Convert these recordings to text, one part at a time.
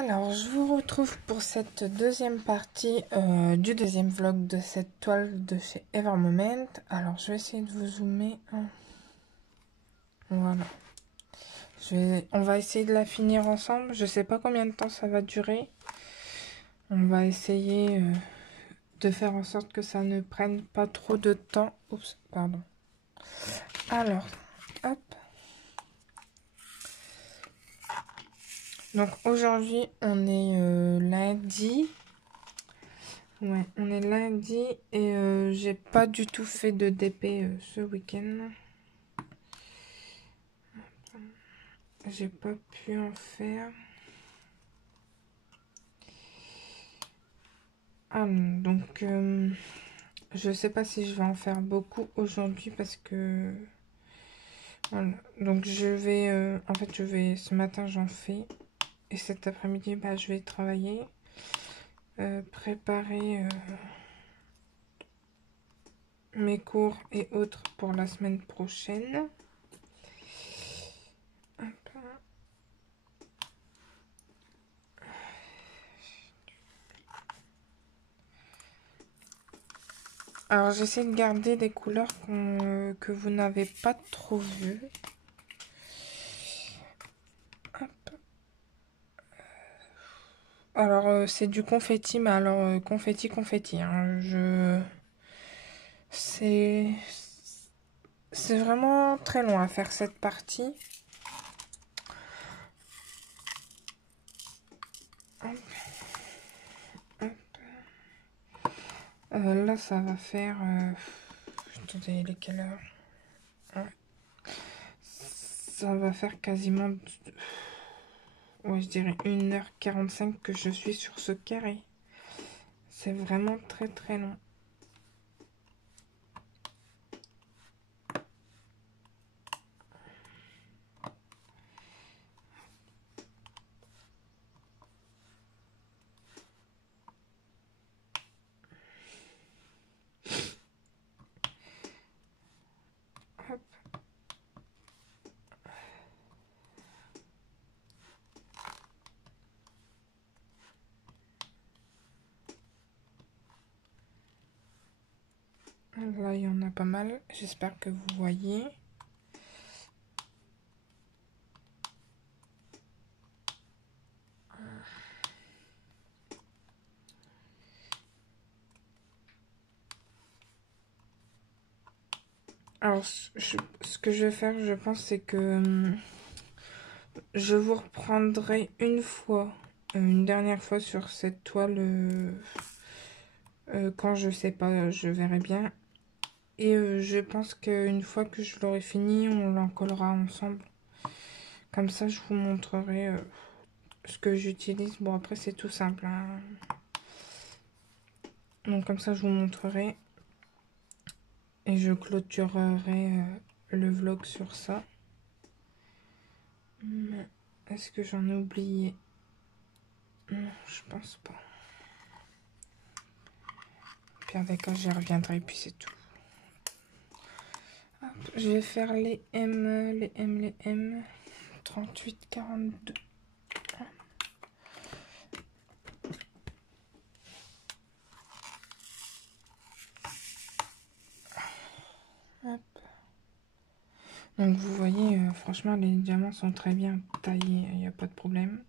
Alors, je vous retrouve pour cette deuxième partie du deuxième vlog de cette toile de chez Evermoment. Alors, je vais essayer de vous zoomer. Voilà. On va essayer de la finir ensemble. Je sais pas combien de temps ça va durer. On va essayer de faire en sorte que ça ne prenne pas trop de temps. Oups, pardon. Alors, hop. Donc, aujourd'hui, on est lundi. Ouais, on est lundi et j'ai pas du tout fait de DP ce week-end. J'ai pas pu en faire. Donc je sais pas si je vais en faire beaucoup aujourd'hui parce que voilà. Donc je vais en fait ce matin j'en fais et cet après-midi bah je vais travailler, préparer mes cours et autres pour la semaine prochaine. Hop. Alors j'essaie de garder des couleurs que vous n'avez pas trop vues. Hop. Alors c'est du confetti, mais alors confetti, hein. C'est vraiment très long à faire cette partie. Hop. Hop. Là ça va faire... attendez, il est quelle heure? Ouais. Ça va faire quasiment... ouais, je dirais 1h45 que je suis sur ce carré. C'est vraiment très très long. Hop. Là, il y en a pas mal. J'espère que vous voyez. Alors, ce que je vais faire, je pense, c'est que je vous reprendrai une dernière fois sur cette toile quand je sais pas, je verrai bien. Et je pense qu'une fois que je l'aurai fini, on l'encollera ensemble. Comme ça, je vous montrerai ce que j'utilise. Bon, après, c'est tout simple, hein. Donc, comme ça, je vous montrerai. Et je clôturerai le vlog sur ça. Est-ce que j'en ai oublié? Non, je pense pas. Pire des cas, j'y reviendrai, puis c'est tout. Hop, je vais faire les M. 38, 42. Hop. Donc vous voyez, franchement, les diamants sont très bien taillés, il n'y a pas de problème.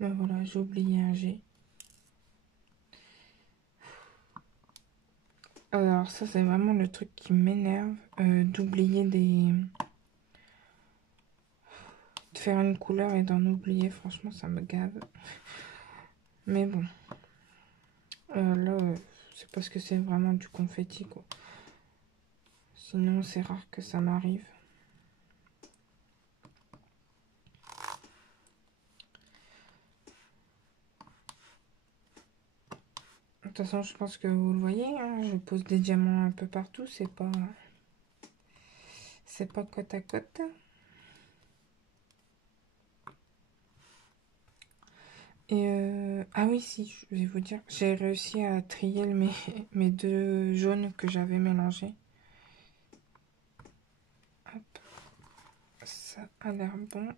Ben voilà, j'ai oublié un G. Alors ça, c'est vraiment le truc qui m'énerve, d'oublier de faire une couleur et d'en oublier. Franchement, ça me gave. Mais bon. Là, c'est parce que c'est vraiment du confetti, quoi. Sinon, c'est rare que ça m'arrive. De toute façon, je pense que vous le voyez, hein, je pose des diamants un peu partout, c'est pas côte à côte. Et ah oui, si, je vais vous dire, j'ai réussi à trier mes deux jaunes que j'avais mélangés. Hop, ça a l'air bon.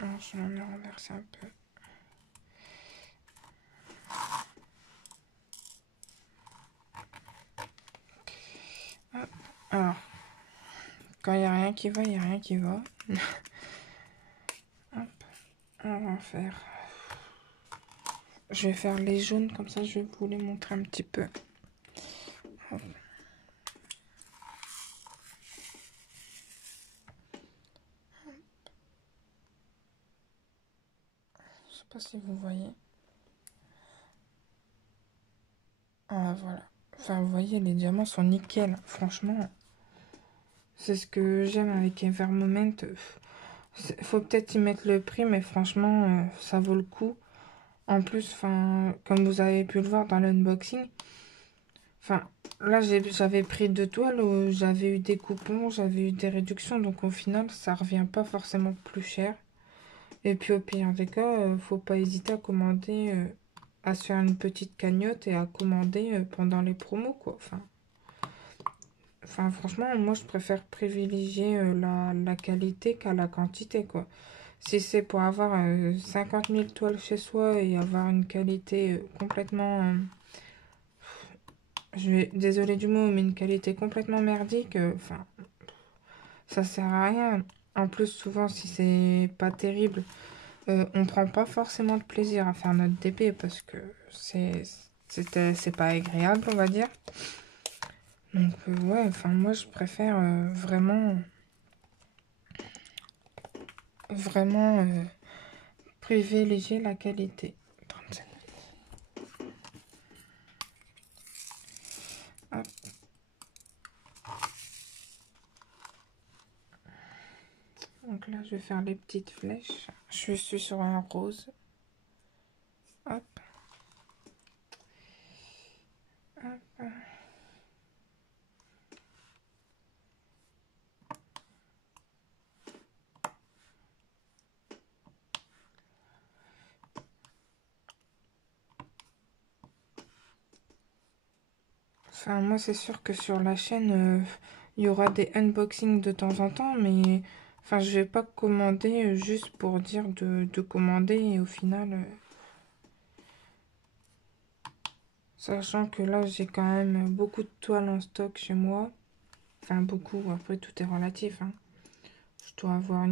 Alors, je m'en ai renversé un peu. Hop. Alors, quand il n'y a rien qui va, il n'y a rien qui va. Hop, on va faire... Je vais faire les jaunes, comme ça je vais vous les montrer un petit peu. Hop. Je sais pas si vous voyez. Ah, voilà. Enfin, vous voyez, les diamants sont nickel. Franchement, c'est ce que j'aime avec Evermoment. Faut peut-être y mettre le prix, mais franchement, ça vaut le coup. En plus, enfin, comme vous avez pu le voir dans l'unboxing, enfin, là, j'avais pris deux toiles où j'avais eu des coupons, j'avais eu des réductions, donc au final, ça revient pas forcément plus cher. Et puis au pire des cas, faut pas hésiter à commander, à se faire une petite cagnotte et à commander pendant les promos, quoi. Enfin, franchement, moi, je préfère privilégier la qualité qu'à la quantité, quoi. Si c'est pour avoir 50 000 toiles chez soi et avoir une qualité complètement... désolé du mot, mais une qualité complètement merdique, enfin, ça sert à rien. En plus, souvent, si c'est pas terrible, on prend pas forcément de plaisir à faire notre DP parce que c'est pas agréable, on va dire. Donc, ouais, enfin, moi, je préfère vraiment privilégier la qualité. 37. Hop. Donc là, je vais faire les petites flèches. Je suis sur un rose. Hop. Hop. Enfin, moi, c'est sûr que sur la chaîne, il y aura des unboxings de temps en temps, mais enfin, je vais pas commander juste pour dire de commander et au final, sachant que là, j'ai quand même beaucoup de toiles en stock chez moi. Enfin, beaucoup, après, tout est relatif, hein. Je dois avoir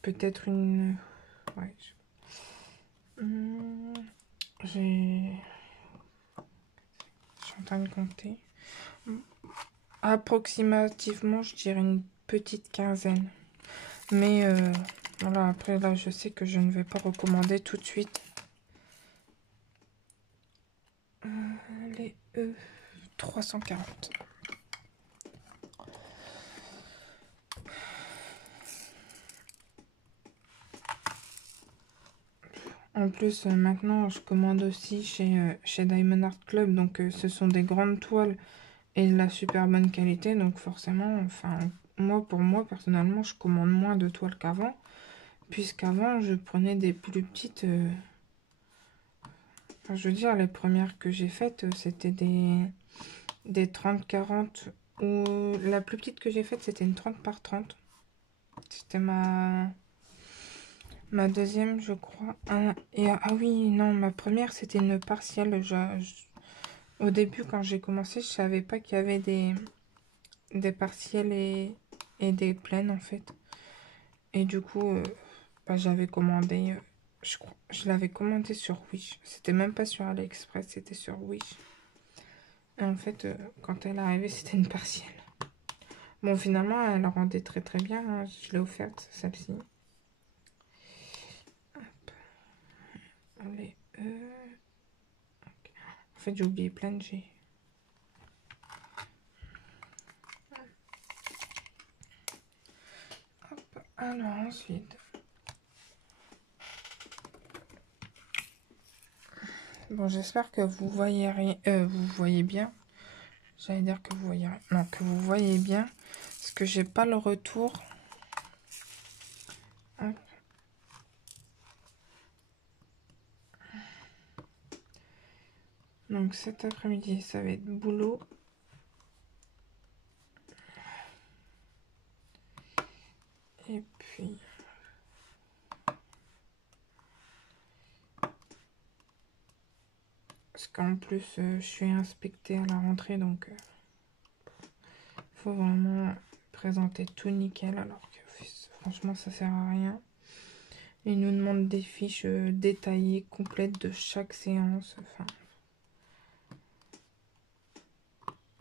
peut-être une... Ouais. Hmm, j'ai... Je suis en train de compter. Approximativement, je dirais une petite quinzaine. Mais voilà, après là, je sais que je ne vais pas recommander tout de suite. Les 340. En plus, maintenant, je commande aussi chez Diamond Art Club. Donc, ce sont des grandes toiles et de la super bonne qualité. Donc, forcément, enfin, pour moi, personnellement, je commande moins de toiles qu'avant. Puisqu'avant, je prenais des plus petites... enfin, je veux dire, les premières que j'ai faites, c'était des 30-40. Ou la plus petite que j'ai faite, c'était une 30 par 30. C'était ma deuxième, je crois. Ah oui, non, ma première, c'était une partielle. Au début, quand j'ai commencé, je savais pas qu'il y avait des partielles et des pleines, en fait. Et du coup, bah, j'avais commandé, je crois, je l'avais commandé sur Wish. C'était même pas sur AliExpress, c'était sur Wish. Et en fait, quand elle est arrivée, c'était une partielle. Bon, finalement, elle rendait très très bien, hein. Je l'ai offerte, celle-ci. Allez, ok. En fait, j'ai oublié plein de G. Hop. Alors ensuite, bon, j'espère que vous voyez rien, vous voyez bien. J'allais dire que vous voyez rien. Non, que vous voyez bien. Parce que j'ai pas le retour. Hop. Donc cet après-midi, ça va être boulot. Et puis... Parce qu'en plus, je suis inspectée à la rentrée, donc faut vraiment présenter tout nickel, alors que franchement, ça sert à rien. Ils nous demandent des fiches détaillées, complètes de chaque séance.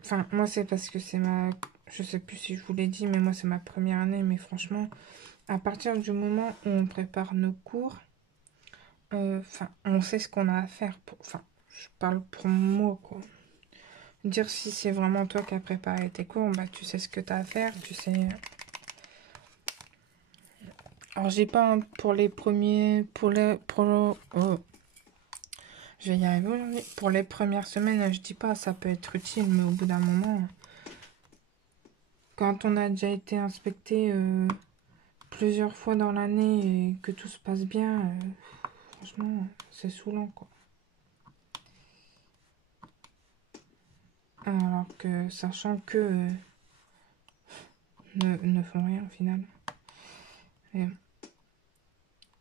Enfin, moi, c'est parce que c'est ma... Je sais plus si je vous l'ai dit, mais moi, c'est ma première année. Mais franchement, à partir du moment où on prépare nos cours, on sait ce qu'on a à faire. Enfin, je parle pour moi, quoi. Dire si c'est vraiment toi qui as préparé tes cours, bah tu sais ce que tu as à faire, tu sais. Alors j'ai pas pour les premiers, je vais y arriver aujourd'hui. Pour les premières semaines, je dis pas ça peut être utile, mais au bout d'un moment, quand on a déjà été inspecté plusieurs fois dans l'année et que tout se passe bien, franchement, c'est saoulant quoi. Alors que sachant que ne font rien au final.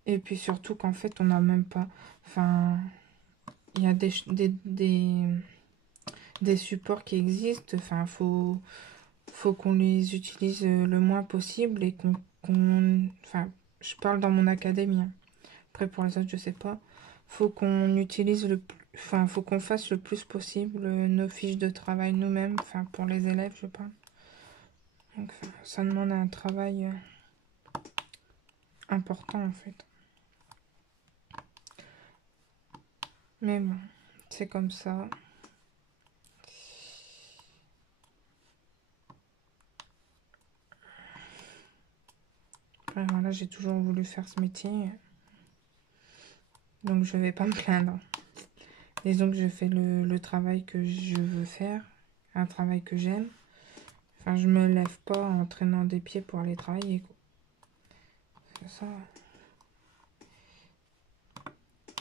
Et puis surtout qu'en fait, on n'a même pas... Enfin, il y a des supports qui existent. Enfin, faut qu'on les utilise le moins possible et enfin, je parle dans mon académie. Hein. Après, pour les autres, je sais pas. Faut qu'on utilise enfin, faut qu'on fasse le plus possible nos fiches de travail nous-mêmes. Enfin, pour les élèves, je parle. Donc, ça demande un travail important, en fait. Mais bon, c'est comme ça. Voilà, j'ai toujours voulu faire ce métier. Donc je vais pas me plaindre. Disons que je fais le travail que je veux faire. Un travail que j'aime. Enfin, je me lève pas en traînant des pieds pour aller travailler. Quoi.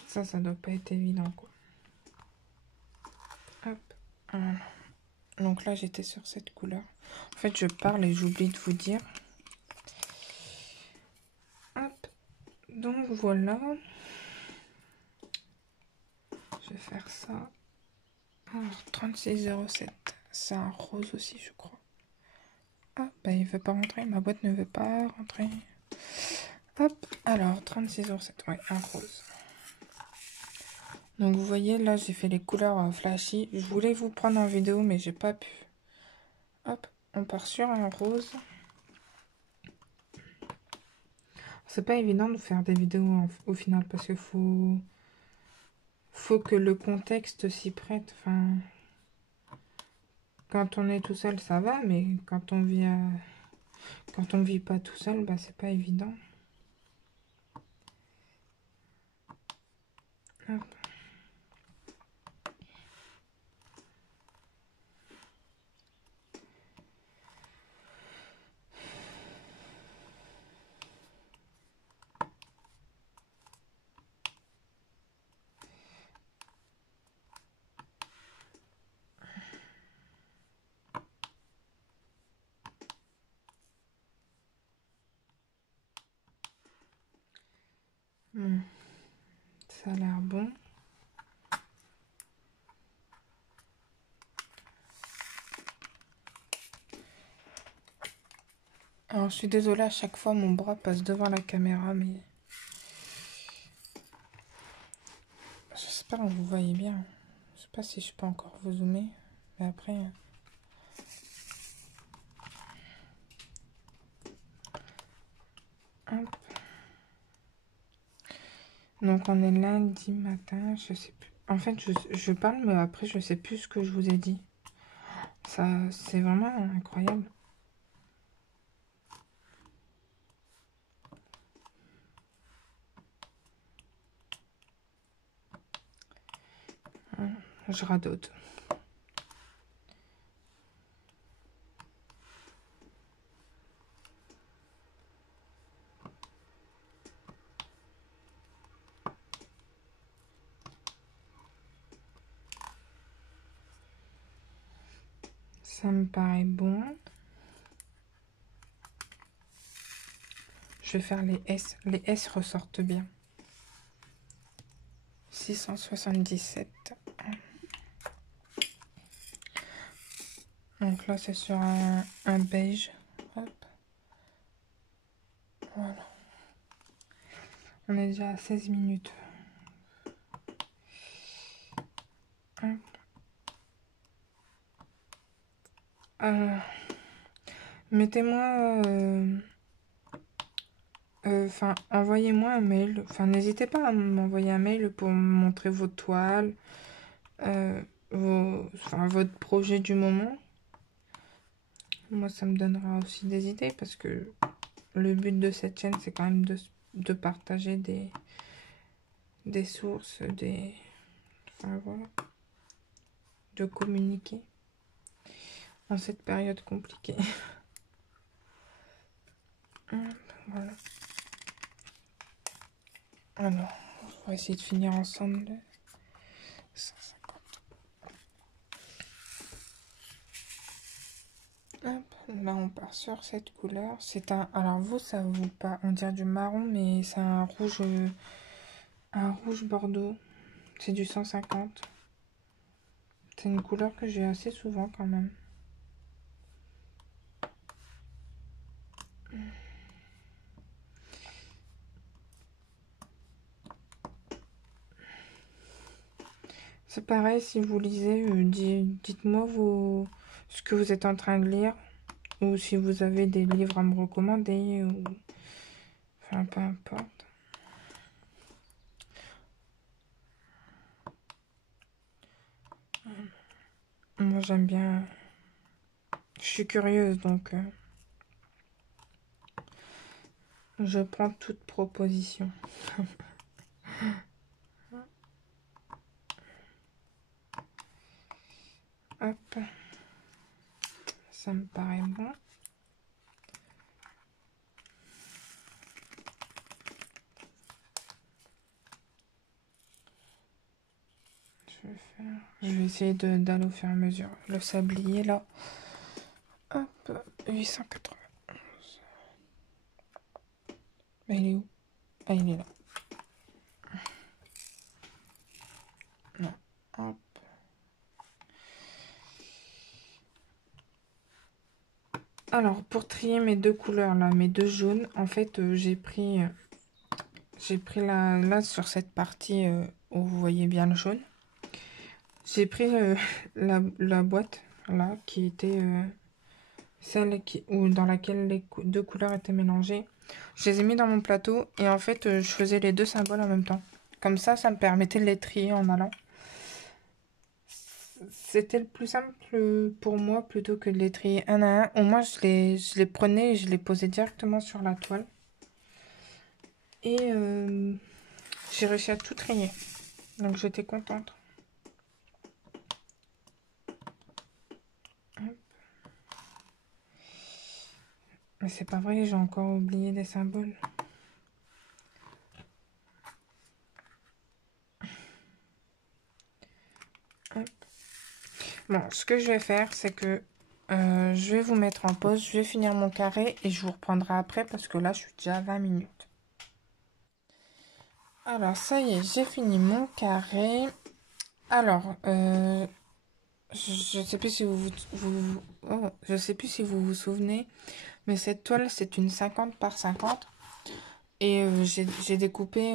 Ça doit pas être évident. Quoi. Hop. Voilà. Donc là, j'étais sur cette couleur. En fait, je parle et j'oublie de vous dire. Hop. Donc voilà. Je vais faire ça. Alors, 36,07. C'est un rose aussi, je crois. Ah, bah il veut pas rentrer. Ma boîte ne veut pas rentrer. Hop. Alors, 36,07. Ouais, un rose. Donc, vous voyez, là, j'ai fait les couleurs flashy. Je voulais vous prendre en vidéo, mais j'ai pas pu. Hop. On part sur un rose. C'est pas évident de faire des vidéos au final parce que faut que le contexte s'y prête. Enfin, quand on est tout seul, ça va, mais quand on vit pas tout seul, bah c'est pas évident. Hop. Ça a l'air bon. Alors, je suis désolée, à chaque fois, mon bras passe devant la caméra, mais... J'espère que vous voyez bien. Je sais pas si je peux encore vous zoomer, mais après... Hop. Donc, on est lundi matin, je sais plus. En fait, je parle, mais après, je sais plus ce que je vous ai dit. Ça, c'est vraiment incroyable. Je radote. Ça me paraît bon. Je vais faire les S. Les S ressortent bien. 677. Donc là, c'est sur un beige. Hop. Voilà. On est déjà à 16 minutes. Hop. Mettez-moi... Enfin, envoyez-moi un mail. Enfin, n'hésitez pas à m'envoyer un mail pour me montrer vos toiles, votre projet du moment. Moi, ça me donnera aussi des idées parce que le but de cette chaîne, c'est quand même de partager des sources, enfin, voilà, de communiquer en cette période compliquée. Voilà. Alors, on va essayer de finir ensemble. 150. Hop, là on part sur cette couleur. C'est un... Alors vous, ça vous pas... On dirait du marron, mais c'est un rouge bordeaux. C'est du 150. C'est une couleur que j'ai assez souvent quand même. C'est pareil, si vous lisez, dites-moi ce que vous êtes en train de lire. Ou si vous avez des livres à me recommander. Ou... Enfin, peu importe. Moi, j'aime bien... Je suis curieuse, donc... je prends toute proposition. Hop. Ça me paraît bon. Je vais essayer d'aller au fur et à mesure. Le sablier, là. Hop. 891. Mais il est où? Ah, il est là. Non. Hop. Alors, pour trier mes deux couleurs, là, mes deux jaunes, en fait, j'ai pris là, sur cette partie où vous voyez bien le jaune. J'ai pris la boîte, là, qui était celle dans laquelle les deux couleurs étaient mélangées. Je les ai mis dans mon plateau et en fait, je faisais les deux symboles en même temps. Comme ça me permettait de les trier en allant. C'était le plus simple pour moi plutôt que de les trier un à un. Au moins, je les prenais et je les posais directement sur la toile. Et j'ai réussi à tout trier. Donc, j'étais contente. Mais c'est pas vrai, j'ai encore oublié des symboles. Hop. Bon, ce que je vais faire, c'est que je vais vous mettre en pause, je vais finir mon carré et je vous reprendrai après parce que là, je suis déjà à 20 minutes. Alors, ça y est, j'ai fini mon carré. Alors, je sais plus si je sais plus si vous vous souvenez, mais cette toile, c'est une 50 par 50. Et j'ai découpé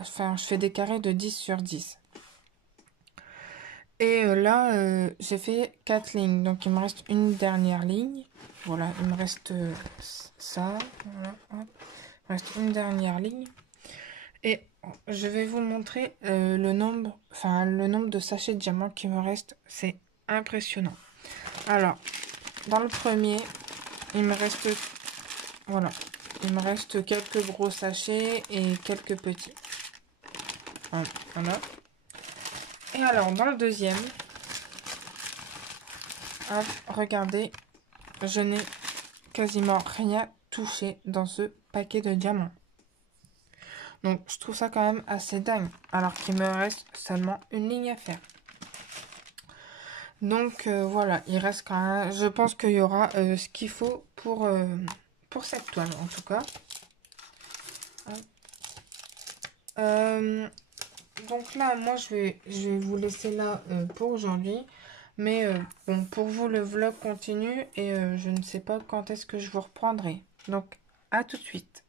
enfin, je fais des carrés de 10 sur 10. Et là, j'ai fait 4 lignes. Donc, il me reste une dernière ligne. Voilà, il me reste ça. Voilà, hop. Il me reste une dernière ligne. Et je vais vous montrer le nombre de sachets de diamants qui me reste. C'est impressionnant. Alors, dans le premier, il me reste... Voilà. Il me reste quelques gros sachets et quelques petits. Voilà. Et alors, dans le deuxième, hop, regardez, je n'ai quasiment rien touché dans ce paquet de diamants. Donc, je trouve ça quand même assez dingue, alors qu'il me reste seulement une ligne à faire. Donc voilà, il reste quand même, je pense qu'il y aura ce qu'il faut pour cette toile en tout cas. Donc là, moi je vais vous laisser là pour aujourd'hui. Mais bon, pour vous, le vlog continue et je ne sais pas quand est-ce que je vous reprendrai. Donc, à tout de suite.